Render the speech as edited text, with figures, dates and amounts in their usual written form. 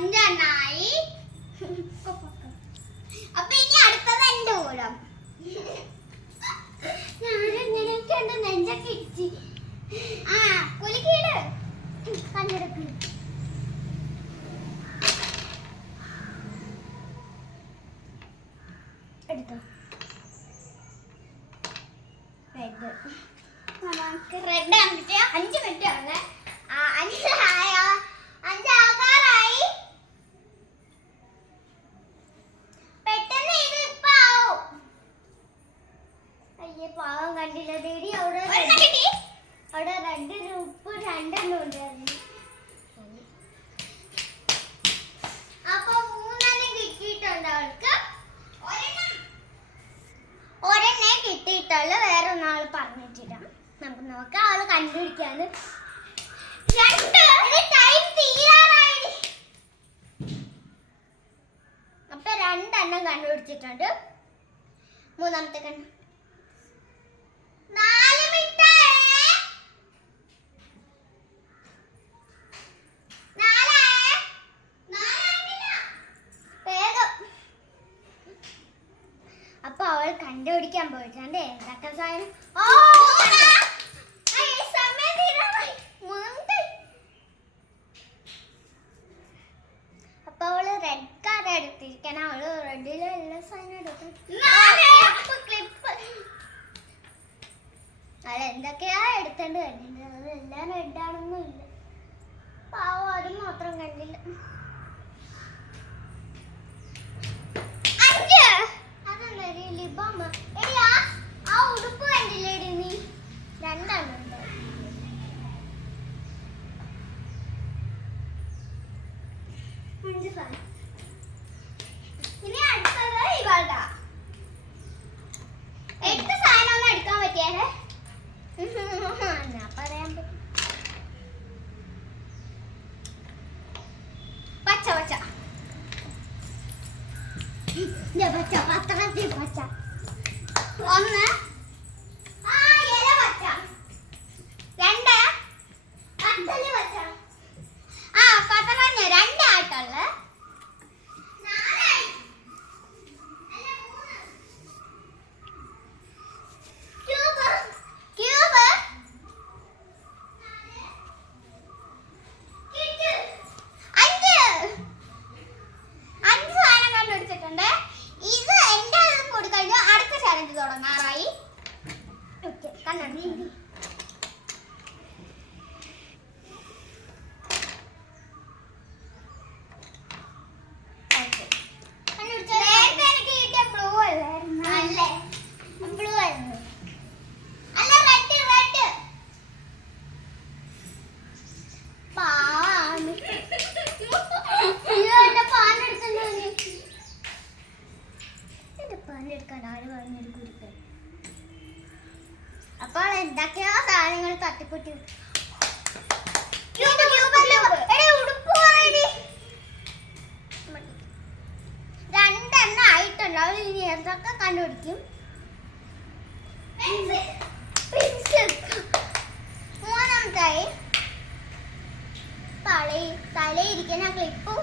അഞ്ചെണ്ണായി. അപ്പൊ ഇനി അടുത്തത് എന്റെ ഊഴം. ഞാനെങ്ങനെയൊക്കെ എന്റെ നെഞ്ചൊക്കെ ഇടിച്ച്. ആ കുലുക്കിയിട്. കഞ്ഞെടുക്ക്. എടുത്തോ. റെഡ് ആണെങ്കിൽ 5 മിനിറ്റ് ആണ്. 5 ആകാറായി. പെട്ടെന്ന് ഇത് ഇപ്പൊ ആവും. അയ്യേ പാവം കണ്ടില്ല. ദേടി അവിടെ റെഡ് ഉപ്പ് 2 എണ്ണം ഉണ്ടായിരുന്നു. അപ്പൊ 3 എണ്ണം കിട്ടിയിട്ടുണ്ട് അവൾക്ക്. ഒരെണ്ണേ കിട്ടിയിട്ടുള്ളു. വേറെ ഒന്നാൾ പറഞ്ഞിട്ടില്ല. നമുക്ക് നോക്കാം അവള് കണ്ടുപിടിക്കാന്ന്. ടൈം തീരാറായി. അപ്പൊ 2 എണ്ണം കണ്ടുപിടിച്ചിട്ടുണ്ട്. മൂന്നാമത്തെ കണ്ണു 4 മിനിറ്റ് അപ്പൊ അവൾ കണ്ടുപിടിക്കാൻ പോയിട്ടുണ്ട് എന്തൊക്കെ സാധനം. അപ്പൊ അവള് റെഡ് കാർഡ് എടുത്തിരിക്കണം. അവള് റെഡിലെ എല്ലാ സാധനം എടുക്കും. ക്ലിപ്പ് അത് എന്തൊക്കെയാ എടുത്തോണ്ട് കണ്ടിട്ടുണ്ട്. അതെല്ലാം റെഡാണെന്നും ഇല്ല. പാവം അത് മാത്രം കണ്ടില്ല. ആ ഉടുപ്പ് കണ്ടില്ലേടി നീ? 2 എണ്ണം ഉണ്ട്. ഇനി അടുത്തത് ഇവളുടെ 8 സാധനം ഒന്നും എടുക്കാൻ പറ്റിയാലേ ഞാൻ പറയാൻ പറ്റും. പച്ച പച്ച പച്ച പത്രത്തിൽ പച്ച 1 ഇല പച്ച 2 പത്തല് പച്ച പത്രഞ്ഞ 2 ആയിട്ടുള്ള 4 ക്യൂബ് 5 സാധനം കണ്ടുപിടിച്ചിട്ടുണ്ട്. ഇത് എന്റെ കൂടി കഴിഞ്ഞു. അടുത്ത ചാലഞ്ച് തുടങ്ങാറായി. കണ്ണി അപ്പോൾ എന്തൊക്കെയോ സാധനങ്ങൾ തട്ടിപ്പൊട്ടി. ഉടുപ്പ് 2 എണ്ണം ആയിട്ടുണ്ടോ? ഇനി എന്തൊക്കെ കണ്ടുപിടിക്കും. മൂന്നാമതായി തലയിരിക്കുന്ന ക്ലിപ്പും